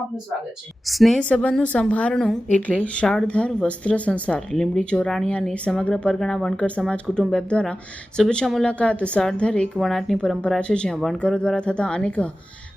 આપનું સ્વાગત છે. સ્નેહ સંબંધનું સંભારણું એટલે શાળધાર વસ્ત્ર સંસાર. લીંબડી ચોરાણિયાની સમગ્ર પરગણા વણકર સમાજ કુટુંબ એપ દ્વારા શુભેચ્છા મુલાકાત. શાળધાર એક વણાટની પરંપરા છે જ્યાં વણકરો દ્વારા થતા અનેક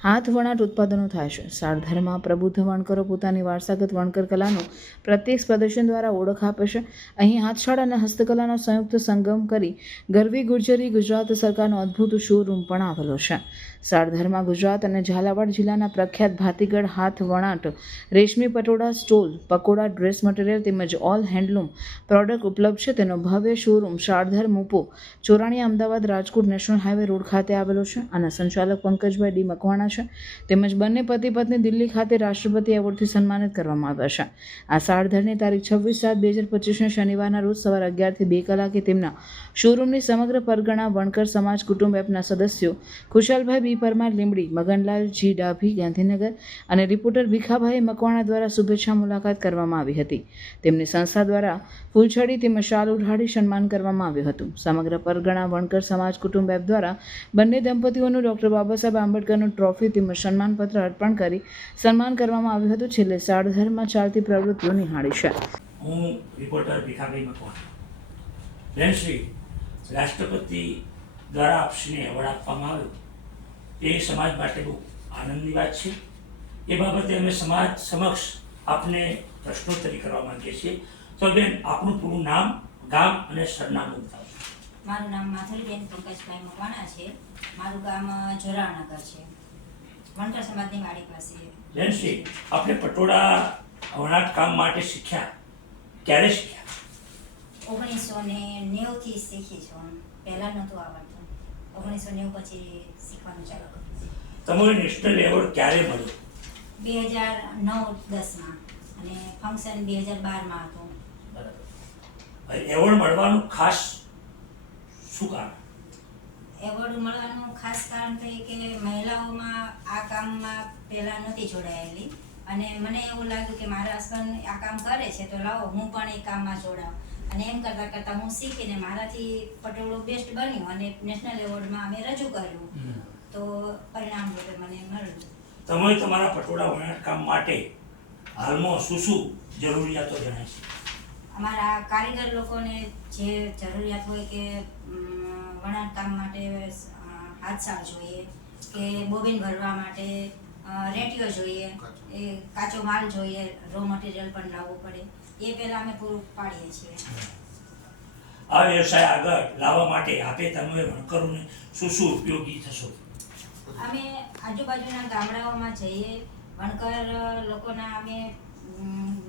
હાથ વણાટ ઉત્પાદનો થાય છે. શાળધરમાં પ્રબુદ્ધ વણકરો પોતાની વારસાગત વણકર કલાનું પ્રત્યેક પ્રદર્શન દ્વારા ઓળખ આપે છે. અહીં હાથશાળ અને હસ્તકલાનો સંયુક્ત સંગમ કરી ગરવી ગુર્જરી ગુજરાત સરકારનો અદ્ભુત શોરૂમ પણ આવેલો છે. શાળધરમાં ગુજરાત અને ઝાલાવાડ જિલ્લાના પ્રખ્યાત ભાતીગઢ હાથ વણાટ, રેશમી પટોળા, સ્ટોલ, પકોડા, ડ્રેસ મટીરિયલ તેમજ ઓલ હેન્ડલૂમ પ્રોડક્ટ ઉપલબ્ધ છે. તેનો ભવ્ય શોરૂમ શારધર મુપો ચોરાણી Ahmedabad Rajkot national highway road ખાતે આવેલો છે અને સંચાલક પંકજભાઈ ડી મકવાણા છે. તેમજ બંને પતિ પત્ની દિલ્હી ખાતે રાષ્ટ્રપતિ એવોર્ડથી સન્માનિત કરવામાં આવ્યા છે. આ સાળધરની તારીખ છવ્વીસ સાત બે હજાર પચીસને શનિવારના રોજ સવારે અગિયારથી બે કલાકે તેમના શોરૂમની સમગ્ર પરગણા, વણકર સમાજ, કુટુંબ એપના સદસ્યો ખુશાલભાઈ બી પરમાર લીમડી મગનલાલ જી ડાભી, ગાંધીનગર અને રિપોર્ટર ભીખાભાઈ મકવાણા દ્વારા શુભેચ્છા મુલાકાત કરવામાં આવી હતી. તેમની સંસ્થા દ્વારા ફૂલછડી તેમજ શાલ ઉઢાડી સન્માન કરવામાં આવ્યું હતું. સમગ્ર પરગણા, વણકર સમાજ, કુટુંબ એપ દ્વારા બંને દંપતીઓનું ડૉક્ટર બાબા સાહેબ આંબેડકરનું ટ્રોફી તેમજ સન્માનપત્ર અર્પણ કરી સન્માન કરવામાં આવ્યું હતું. છેલ્લે સાડધરમાં ચાલતી પ્રવૃત્તિઓ નિહાળી છે. હું રિપોર્ટર ભીખાભાઈ મકવાણ બેન શ્રી રાષ્ટ્રપતિ દ્વારા આપશ્રીને એવોર્ડ આપવામાં આવ્યો. એ સમાજ માટે બહુ આનંદની વાત છે. એ બાબતે અમે સમાજ સમક્ષ આપને પ્રશ્નોત્તરી કરવા માંગીએ છીએ. તો બેન આપનું પૂરું નામ ગામ અને સરનામું બતાવો. મારું નામ માથલબેન પંકજભાઈ મકવાણા છે. મારું ગામ અ, જોરાવનગર છે. વણકર સમાજની માળી પાસે. બેન આપણે પટોળા વણાટ કામ માટે શીખ્યા. ક્યારે શીખ્યા? ઓગણીસો ને નેવુંથી શીખી છું પહેલાં નહોતું આવડતું. ઓગણીસો નેવું પછી શીખવાનું ચાલુ કર્યું. તમારે નેશનલ એવોર્ડ ક્યારે મળ્યો? બે હજાર નવ દસમાં. અને ફંક્શન બે હજાર બારમાં હતું. બરાબર. એવોર્ડ મળવાનું ખાસ શું કારણ? એવોર્ડ મળવાનું ખાસ કારણ થઈ કે મહિલાઓમાં આ કામમાં પહેલાં નહોતી જોડાયેલી. અને મને એવું લાગ્યું કે મારા હસબન્ડ આ કામ કરે છે તો લાવો હું પણ એ કામમાં જોડાઉં અને એમ કરતાં કરતાં હું શીખીને મારાથી પટોળું બેસ્ટ બન્યું અને નેશનલ એવોર્ડમાં અમે રજૂ કર્યું. તો પરિણામ રૂપે મને મળ્યું. તમે તમારા પટોળા વણાટ કામ માટે હાલમાં શું શું જરૂરિયાતો જણાય છે? અમારા કારીગર લોકોને જે જરૂરિયાત હોય કે વણાટ કામ માટે હાથસાળ જોઈએ કે બોબિન ભરવા માટે રેટિયો રેટીઓ જોઈએ એ કાચો માલ જોઈએ રો મટીરિયલ પણ લાવવું પડે. એ પહેલાં અમે પૂરું પાડીએ છીએ. આ વ્યવસાય આગળ લાવવા માટે આપે તમે વણકરોને શું શું ઉપયોગી થશો? અમે આજુબાજુના ગામડાઓમાં જઈએ વણકર લોકોના અમે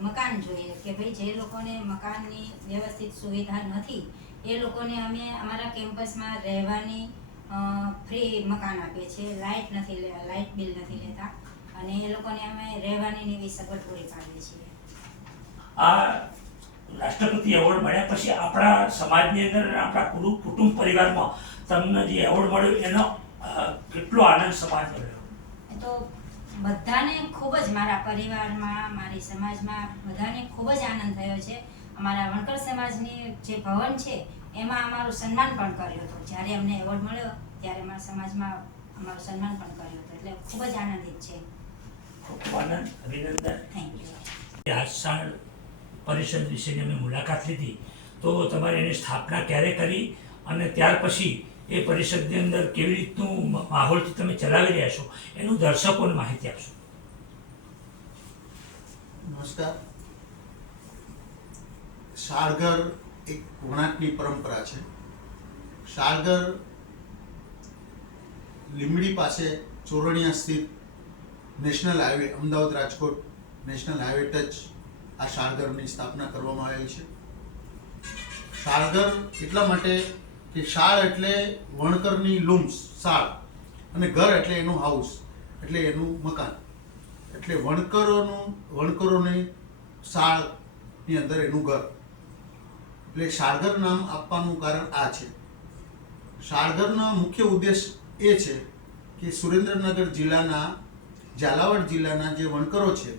મકાન જોઈએ. કે ભાઈ જે લોકોને મકાનની વ્યવસ્થિત સુવિધા નથી એ લોકોને અમે અમારા કેમ્પસમાં રહેવાની ફ્રી મકાન આપીએ છીએ. લાઇટ નથી લાઇટ બિલ નથી લેતા. અને એ લોકોને અમે રહેવાની એવી સગવડ પૂરી પાડીએ છીએ. આ રાષ્ટ્રપતિ એવોર્ડ મળ્યા પછી આપણા સમાજની અંદર આપણા કુટુંબ કુટુંબ પરિવારમાં તમને જે એવોર્ડ મળ્યો એનો કેટલો આનંદ સમાજ મળ્યો? તો બધાને ખૂબ જ મારા પરિવારમાં મારી સમાજમાં બધાને ખૂબ જ આનંદ થયો છે. અમારા વણકર સમાજની જે ભવન છે એમાં અમારું સન્માન પણ કર્યું હતું. જ્યારે અમને એવોર્ડ મળ્યો ત્યારે અમારા સમાજમાં અમારું સન્માન પણ કર્યું હતું. એટલે ખૂબ જ આનંદિત છે. ખૂબ ખૂબ આનંદ અભિનંદન. થેન્ક યુ આજસાળ પરિષદ વિશેની અમે મુલાકાત લીધી. તો તમારે એની સ્થાપના ક્યારે કરી અને ત્યાર પછી એ પરિષદની અંદર કેવી રીતનું માહોલથી તમે ચલાવી રહ્યા છો એનું દર્શકોને માહિતી આપશો. નમસ્કાર. શાળઘર એક વણાટની પરંપરા છે. શાળઘર લીંબડી પાસે ચોરણિયા સ્થિત national highway, Ahmedabad Rajkot national highway touch આ શાળઘરની સ્થાપના કરવામાં આવેલ છે. શાળઘર એટલા માટે કે શાળ એટલે વણકરની લૂમ્સ શાળ અને ઘર એટલે એનું હાઉસ એટલે એનું મકાન. એટલે વણકરોનું, વણકરોને શાળની અંદર એનું ઘર. એટલે શાળઘર નામ આપવાનું કારણ આ છે. શાળઘરનો મુખ્ય ઉદ્દેશ એ છે કે સુરેન્દ્રનગર જિલ્લાના, ઝાલાવાડ જિલ્લાના જે વણકરો છે,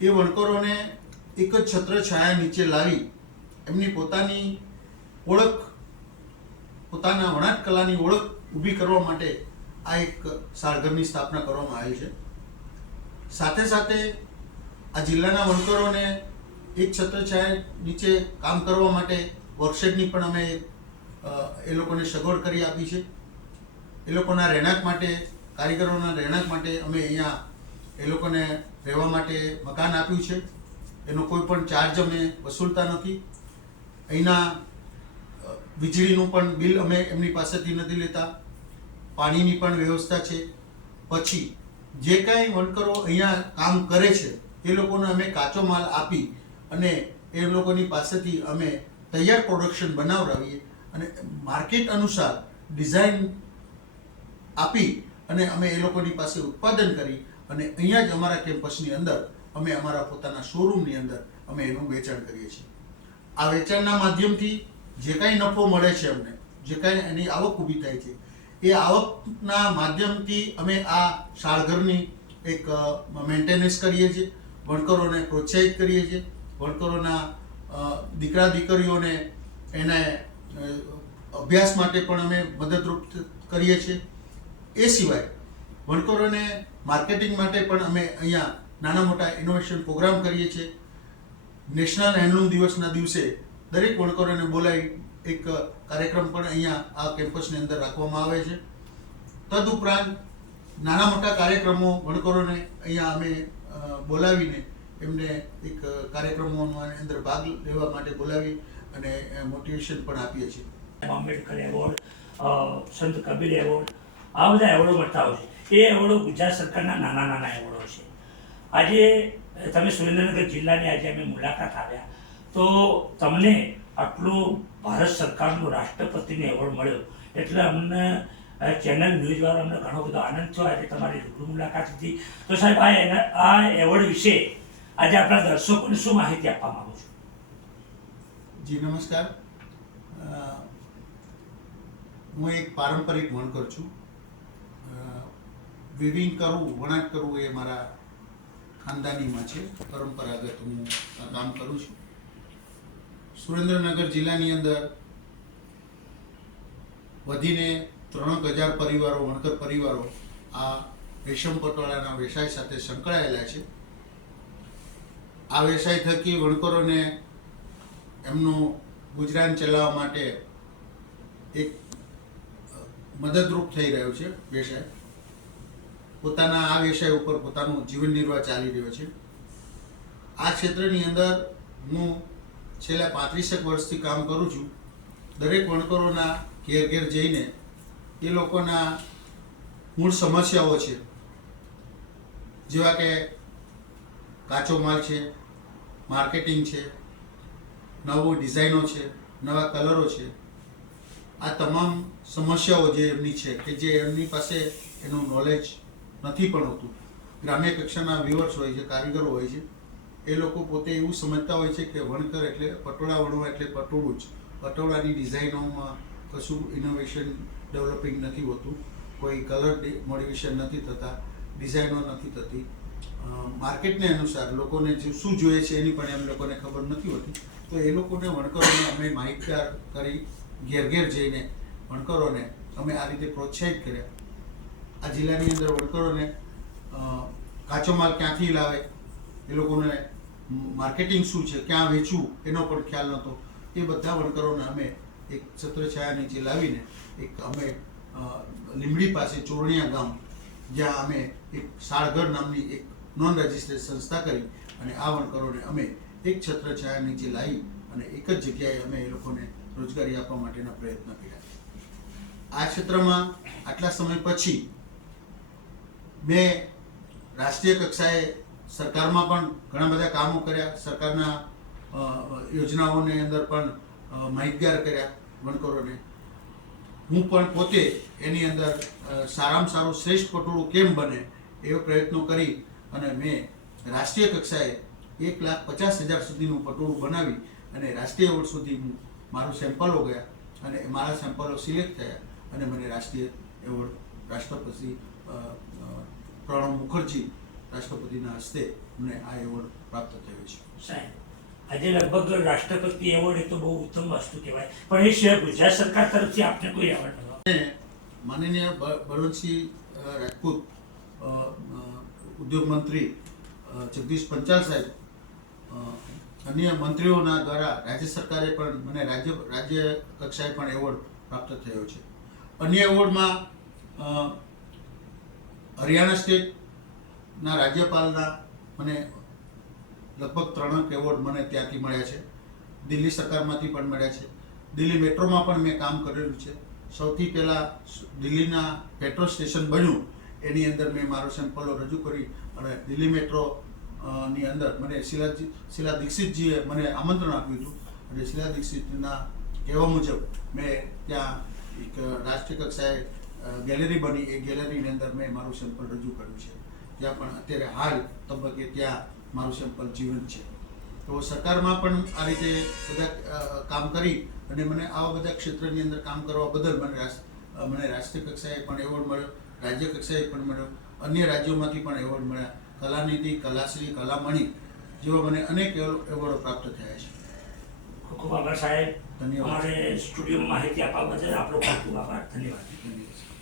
એ વણકરોને એક જ છત્ર છાયા નીચે લાવી એમની પોતાની ઓળખ, પોતાના વણાટ કલાની ઓળખ ઊભી કરવા માટે આ એક શાળઘરની સ્થાપના કરવામાં આવી છે. સાથે સાથે આ જિલ્લાના વણકરોને એક છત્રછાયા નીચે કામ કરવા માટે વર્કશેડની પણ અમે એ લોકોને સગવડ કરી આપી છે. એ લોકોના રહેણાંક માટે, કારીગરોના રહેણાંક માટે અમે અહીંયા એ લોકોને રહેવા માટે મકાન આપ્યું છે. એનો કોઈ પણ ચાર્જ અમે વસૂલતા નથી. અહીંના વીજળીનું પણ બિલ અમે એમની પાસેથી નથી લેતા. પાણીની પણ વ્યવસ્થા છે. પછી, જે કાંઈ વણકરો અહીંયા કામ કરે છે એ લોકોને અમે કાચો માલ આપી અને એ લોકોની પાસેથી અમે તૈયાર પ્રોડક્શન બનાવડાવીએ અને માર્કેટ અનુસાર ડિઝાઇન આપી અને અમે એ લોકોની પાસે ઉત્પાદન કરી અને અહીંયા જ અમારા કેમ્પસની અંદર અમે અમારા પોતાના શોરૂમની અંદર અમે એનું વેચાણ કરીએ છીએ. આ વેચાણના માધ્યમથી જે કાંઈ નફો મળે છે અમને, જે કાંઈ એની આવક ઊભી થાય છે, એ આવકના માધ્યમથી અમે આ શાળઘરની એક મેન્ટેનન્સ કરીએ છીએ વણકરોને પ્રોત્સાહિત કરીએ છીએ. વણકરોના દીકરા દીકરીઓને એને અભ્યાસ માટે પણ અમે મદદરૂપ કરીએ છીએ. એ સિવાય વણકરોને માર્કેટિંગ માટે પણ અમે અહીંયા નાના મોટા ઇનોવેશન પ્રોગ્રામ કરીએ છીએ. નેશનલ હેન્ડલૂમ દિવસના દિવસે દરેક વણકરોને બોલાવી એક કાર્યક્રમ પણ અહીંયા આ કેમ્પસની અંદર રાખવામાં આવે છે. તદુપરાંત નાના મોટા કાર્યક્રમો વણકરોને અહીંયા અમે બોલાવીને એમને એક કાર્યક્રમોની અંદર ભાગ લેવા માટે બોલાવી અને મોટિવેશન પણ આપીએ છીએ. આંબેડકર એવોર્ડ સંત કબીર એવોર્ડ, આ બધા એવોર્ડો મળતા હોય છે. એ એવોર્ડો ગુજરાત સરકારના નાના નાના એવોર્ડો છે. આજે તમે સુરેન્દ્રનગર જિલ્લાની આજે અમે મુલાકાત આવ્યા. તો તમને આટલો ભારત સરકારનો રાષ્ટ્રપતિને એવોર્ડ મળ્યો એટલે અમને ચેનલ ન્યૂઝ દ્વારા અમને ઘણો બધો આનંદ થયો. આજે તમારી રૂબરૂ મુલાકાત હતી તો સાહેબ, આ એના- આ એવોર્ડ વિશે આજે આપણા દર્શકોને શું માહિતી આપવા માંગુ છું? જી, નમસ્કાર. હું એક પારંપરિક વણકર છું. વિવિંગ કરવું વણાટ કરવું એ મારા ખાનદાનીમાં છે. પરંપરાગત હું કામ કરું છું. સુરેન્દ્રનગર જિલ્લાની અંદર વધીને ત્રણ હજાર પરિવારો, વણકર પરિવારો આ રેશમ પટોળાના વ્યવસાય સાથે સંકળાયેલા છે. આ વ્યવસાય થકી વણકરોને એમનું ગુજરાન ચલાવવા માટે એક મદદરૂપ થઈ રહ્યો છે વ્યવસાય. પોતાના આ વ્યવસાય ઉપર પોતાનું જીવન નિર્વાહ ચાલી રહ્યો છે. આ ક્ષેત્રની અંદર હું છેલ્લા પાંત્રીસેક વર્ષથી કામ કરું છું. દરેક વણકરોના ઘેર ઘેર જઈને એ લોકોના મૂળ સમસ્યાઓ છે. જેવા કે કાચો માલ છે માર્કેટિંગ છે, નવું ડિઝાઇનો છે, નવા કલરો છે. આ તમામ સમસ્યાઓ જે એમની છે કે જે એમની પાસે એનું નોલેજ નથી પણ હોતું. ગ્રામ્ય કક્ષાના વ્યુઅર્સ હોય છે, કારીગરો હોય છે, એ લોકો પોતે એવું સમજતા હોય છે કે વણકર એટલે પટોળા વણવા એટલે પટોળું જ. પટોળાની ડિઝાઇનોમાં કશું ઇનોવેશન ડેવલપિંગ નથી હોતું. કોઈ કલર મોડિવેશન નથી થતા, ડિઝાઇનો નથી થતી. માર્કેટને અનુસાર લોકોને જે શું જોઈએ છે એની પણ એમ લોકોને ખબર નથી હોતી. તો એ લોકોને વણકરોને અમે માહિતગાર કરી ઘેર ઘેર જઈને વણકરોને અમે આ રીતે પ્રોત્સાહિત કર્યા. આ જિલ્લાની અંદર વણકરોને કાચો માલ ક્યાંથી લાવે, એ લોકોને માર્કેટિંગ શું છે, ક્યાં વેચવું, એનો પણ ખ્યાલ નહોતો. એ બધા વણકરોને અમે એક છત્રછાયા નીચે લાવીને એક અમે લીમડી પાસે ચોરણિયા ગામ જ્યાં અમે એક શાળઘર નામની એક નોન રજિસ્ટર્ડ સંસ્થા કરી અને આ વણકરોને અમે એક છત્રછાયા નીચે લાવી અને એક જ જગ્યાએ અમે એ લોકોને રોજગારી આપવા માટેના પ્રયત્ન કર્યા. આ ક્ષેત્રમાં આટલા સમય પછી મેં રાષ્ટ્રીય કક્ષાએ સરકારમાં પણ ઘણા બધા કામો કર્યા. સરકારના યોજનાઓની અંદર પણ માહિતગાર કર્યા વણકરોને. હું પણ પોતે એની અંદર સારામાં સારું શ્રેષ્ઠ પટોળું કેમ બને એવો પ્રયત્નો કરી અને મેં રાષ્ટ્રીય કક્ષાએ એક લાખ પચાસ હજાર સુધીનું પટોળું બનાવી અને રાષ્ટ્રીય એવોર્ડ સુધી હું મારું સેમ્પલો ગયા અને મારા સેમ્પલો સિલેક્ટ થયા અને મને રાષ્ટ્રીય એવોર્ડ રાષ્ટ્રપતિ પ્રણવ મુખર્જી રાષ્ટ્રપતિના હસ્તે મને આ એવોર્ડ પ્રાપ્ત થયો છે. સાહેબ આજે લગભગ રાષ્ટ્રપતિ એવોર્ડ એ તો બહુ ઉત્તમ વસ્તુ કહેવાય. પણ એ સિવાય ગુજરાત સરકાર તરફથી આપને કોઈ એવોર્ડ અને માનનીય બળવંતસિંહ રાજપૂત ઉદ્યોગ મંત્રી જગદીશ પંચાલ સાહેબ અન્ય મંત્રીઓના દ્વારા રાજ્ય સરકારે પણ મને રાજ્ય રાજ્ય કક્ષાએ પણ એવોર્ડ પ્રાપ્ત થયો છે. અન્ય એવોર્ડમાં હરિયાણા સ્ટેટના રાજ્યપાલના મને લગભગ ત્રણેક એવોર્ડ મને ત્યાંથી મળ્યા છે. દિલ્હી સરકારમાંથી પણ મળ્યા છે. દિલ્હી મેટ્રોમાં પણ મેં કામ કરેલું છે. સૌથી પહેલાં દિલ્હીના પેટ્રોલ સ્ટેશન બન્યું, એની અંદર મેં મારો સેમ્પલો રજૂ કરી અને દિલ્હી મેટ્રો ની અંદર મને શિલાજી શિલા દીક્ષિતજીએ મને આમંત્રણ આપ્યું હતું. અને શિલા દીક્ષિતના કહેવા મુજબ મેં ત્યાં એક રાષ્ટ્રીય કક્ષાએ ગેલેરી બની. એ ગેલેરીની અંદર મેં મારું સેમ્પલ રજૂ કર્યું છે. ત્યાં પણ અત્યારે હાલ તબક્કે ત્યાં મારું સેમ્પલ જીવન છે. તો સરકારમાં પણ આ રીતે બધા કામ કરી અને મને આવા બધા ક્ષેત્રની અંદર કામ કરવા બદલ મને મને રાષ્ટ્રીય કક્ષાએ પણ એવોર્ડ મળ્યો રાજ્ય કક્ષાએ પણ મળ્યો અન્ય રાજ્યોમાંથી પણ એવોર્ડ મળ્યા. કલાનિધિ કલાશ્રી કલામણી જેવા મને અનેક એવો- એવોર્ડો પ્રાપ્ત થયા છે. ખૂબ ખૂબ આભાર સાહેબ. ધન્યવાદ. સ્ટુડિયોમાં માહિતી આપવા બદલ આપણો ખૂબ ખૂબ આભાર. ધન્યવાદ. ધન્યવાદ.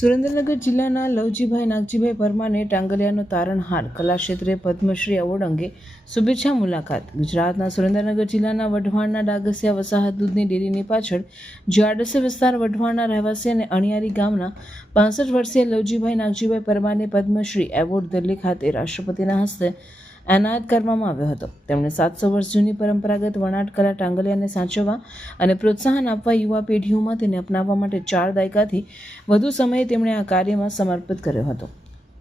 સુરેન્દ્રનગર જિલ્લાના લવજીભાઈ નાગજીભાઈ પરમાને ટાંગલિયાનો તારણહાર કલાક્ષેત્રે પદ્મશ્રી એવોર્ડ અંગે શુભેચ્છા મુલાકાત. ગુજરાતના સુરેન્દ્રનગર જિલ્લાના વઢવાણના ડાગસિયા વસાહત દૂધની ડેરીની પાછળ જે વિસ્તાર વઢવાણના રહેવાસી અને અણિયારી ગામના પાસઠ વર્ષીય લવજીભાઈ નાગજીભાઈ પરમાને પદ્મશ્રી એવોર્ડ દિલ્હી ખાતે રાષ્ટ્રપતિના હસ્તે એનાયત કરવામાં આવ્યો હતો. તેમણે સાતસો વર્ષ જૂની પરંપરાગત વણાટ કલા ટાંગલિયાને સાચવવા અને પ્રોત્સાહન આપવા યુવા પેઢીઓમાં તેને અપનાવવા માટે ચાર દાયકાથી વધુ સમય તેમણે આ કાર્યમાં સમર્પિત કર્યો હતો.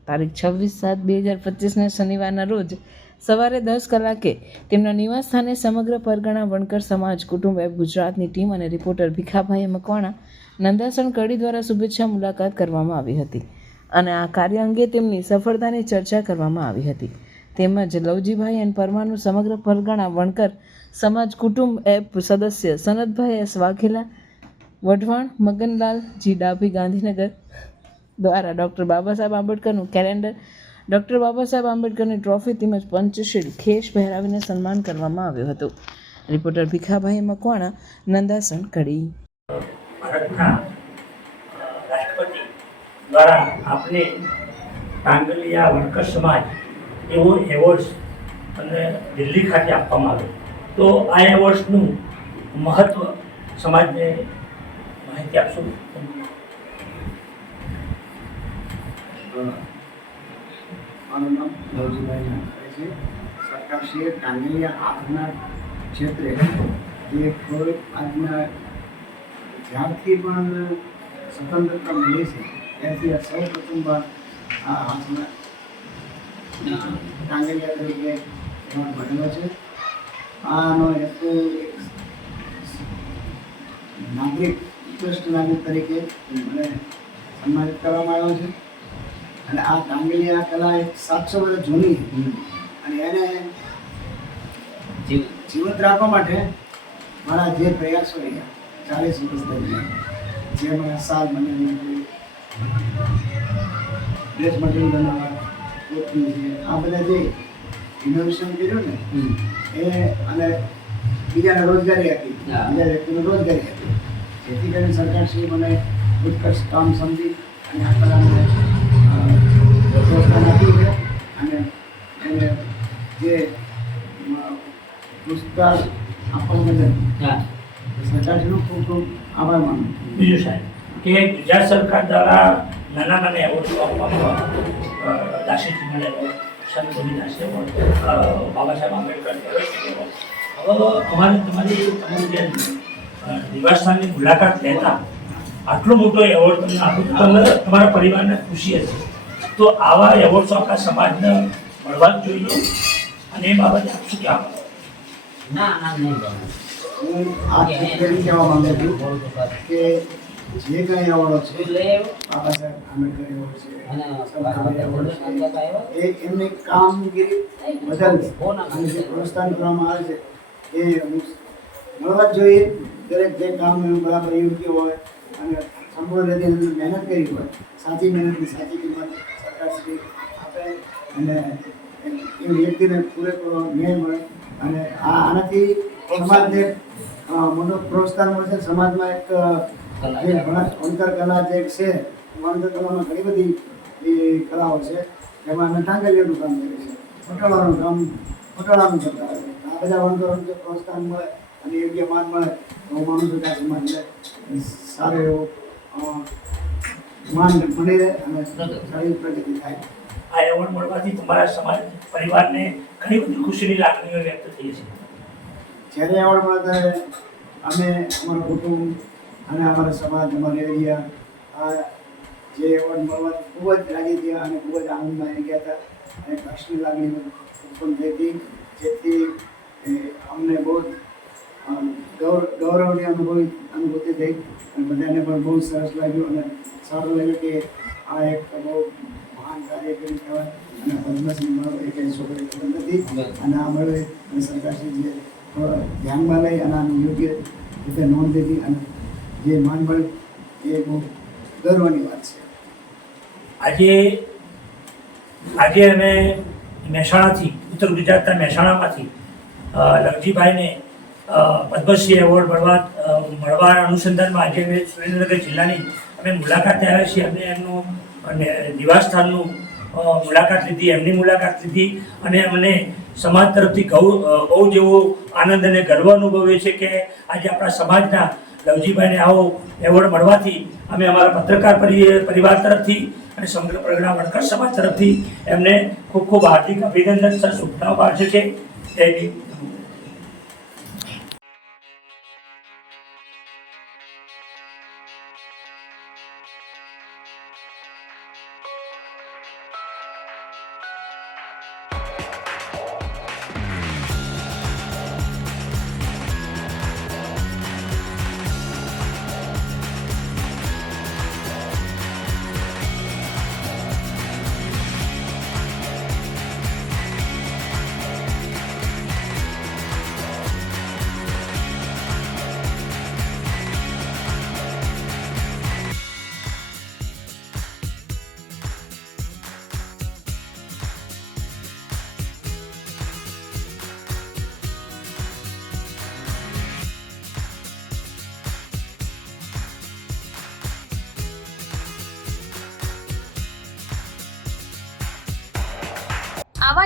તારીખ છવ્વીસ સાત બે હજાર પચીસના શનિવારના રોજ સવારે દસ કલાકે તેમના નિવાસ સ્થાને સમગ્ર પરગણા વણકર સમાજ, કુટુંબ, એપ ગુજરાતની ટીમ અને રિપોર્ટર ભીખાભાઈ મકવાણા નંદાસણ કડી દ્વારા શુભેચ્છા મુલાકાત કરવામાં આવી હતી અને આ કાર્ય અંગે તેમની સફળતાની ચર્ચા કરવામાં આવી હતી. તેમજ લવજીભાઈ અને પરમારનું સમગ્ર પરગણા, વણકર, સમાજ, કુટુંબ, એપ, સદસ્ય, સનતભાઈ એસ વાઘેલા, વઢવાણ, મગનલાલ જી ડાભી, ગાંધીનગર દ્વારા doctor Baba Saheb આંબેડકરનું calendar, doctor Baba Saheb આંબેડકરની ટ્રોફી તેમજ પંચશીલ ખેસ પહેરાવીને સન્માન કરવામાં આવ્યું હતું. રિપોર્ટર ભીખાભાઈ મકવાણા નંદાસણ કડી. દ્વારા આપને કાંગલિયા વર્કર સમાજ એવો એવોર્ડ્સ અને દિલ્હી ખાતે આપવામાં આવ્યો. તો આ એવોર્ડ્સનું મહત્ત્વ સમાજને માહિતી આપશો? મારું નામ લવજીભાઈ નાગરે છે. સરકારશ્રીએ કાનૂની આર્ટના ક્ષેત્રે જે કોઈ આજના જ્યારથી પણ સ્વતંત્રતા મળી છે, ત્યારથી આ સૌ પ્રથમવાર આ હાથના ટાંગલિયા તરીકે બનેલો છે. આનો હેતુ એક નાગરિક નાગરિક તરીકે મને સન્માનિત કરવામાં આવ્યો છે. અને આ ટાંગલિયા કલા એક સાતસો વર્ષ જૂની અને એને જીવંત રાખવા માટે મારા જે પ્રયાસો રહ્યા ચાલીસ વર્ષ દરમિયાન જેમાં સાલ મને પ્લેસ મટીરિયલ બનાવવા છે આ બધા જે ઇનોવેશન કર્યું ને એ અને બીજાને રોજગારી આપી. બીજા વ્યક્તિને રોજગારી આપી. જેથી કરીને સરકારશ્રી મને ઉત્કર્ષ કામ સમજી અને આ પ્રોત્સાહન આપ્યું છે. અને એને જે અ, પુસ્તક સરકારશ્રીનો ખૂબ ખૂબ આભાર માનું બીજું સાહેબ. કે ગુજરાત સરકાર દ્વારા નાના નાના એવોર્ડો આપવામાં અ, મળે એવોર્ડ સંત રવિદાસ એવોર્ડ બાબા સાહેબ આંબેડકર હવે અમારે તમારી તમારું જે નિવાસસ્થાનની મુલાકાત લેતા આટલો મોટો એવોર્ડ તમને આપ્યો તમને તમારા પરિવારને ખુશી હતી તો આવા એવોર્ડ્સ આપણા સમાજને મળવા જ જોઈએ અને એ બાબતે આપ શું કહેવા ના ના નહીં હું આ કહેવા માંગુ છું કે જે કઈ એવોર્ડો છે બાબા સાહેબ આંબેડકર એવોર્ડ છે એ એમની કામગીરી બદલ અને જે પ્રોત્સાહન કરવામાં આવે છે એ મળવા જ જોઈએ. દરેક જે કામ બરાબર યોગ્ય હોય અને સંપૂર્ણ રીતે મહેનત કરી હોય. સાચી મહેનતની સાચી કિંમત સરકારશ્રી આપે અને એ વ્યક્તિને પૂરેપૂરો ન્યાય મળે. અને આ આનાથી સમાજને મોટો પ્રોત્સાહન મળશે સમાજમાં એક જે ભણતર કલા જે છે ભણતર કલામાં ઘણી બધી એ કલાઓ છે. એમાં અમે ટાંગલીઓનું કામ કરીએ છીએ પટોળાનું કામ પટોળાનું કરતા હોય આ બધા વણકરોને જો પ્રોત્સાહન મળે અને યોગ્ય માન મળે તો હું માનું છું કે સમાજને સારું એવું માન મળી અને સારી પ્રગતિ થાય. આ એવોર્ડ મળવાથી તમારા સમાજ પરિવારને ઘણી બધી ખુશીની લાગણીઓ વ્યક્ત થઈ છે. જ્યારે એવોર્ડ મળે ત્યારે અમે અમારું કુટુંબ અને અમારા સમાજ અમારો એરિયા આ જે એવોર્ડ મળવાથી ખૂબ જ રાજી થયા અને ખૂબ જ આનંદમાં આવી ગયા હતા. અને હર્ષની લાગણી ઉત્પન્ન થઈ હતી જેથી અમને બહુ જ, ગૌરવની અનુભવી અનુભૂતિ થઈ અને બધાને પણ બહુ સરસ લાગ્યું અને સારું લાગ્યું કે આ એક બહુ મહાન કાર્યક્રમ કહેવાય અને પદ્મશ્રી મળો એ કંઈ છોકરી ખબર નથી. અને આ મળે અને સરકારશ્રી જે ધ્યાનમાં લઈ અને આની યોગ્ય રીતે નોંધ લીધી અને જે માન મળ્યું એ બહુ ગર્વની વાત છે. આજે આજે અમે મહેસાણાથી, ઉત્તર ગુજરાતના મહેસાણામાંથી લવજીભાઈને પદ્મશ્રી એવોર્ડ મળવા મળવાના અનુસંધાનમાં આજે અમે સુરેન્દ્રનગર જિલ્લાની અમે મુલાકાતે આવ્યા છીએ. અમે એમનું નિવાસસ્થાનનું મુલાકાત લીધી, એમની મુલાકાત લીધી અને અમને સમાજ તરફથી ગૌ બહુ જ એવો આનંદ અને ગર્વ અનુભવે છે કે આજે આપણા સમાજના લવજીભાઈને આવો એવોર્ડ મળવાથી અમે અમારા પત્રકાર પરિ- પરિવાર તરફથી અને સમગ્ર પ્રજ્ઞા વણકર સમાજ તરફથી એમને ખૂબ ખૂબ હાર્દિક અભિનંદન, સર, શુભકામનાઓ પાઠવે છે. જય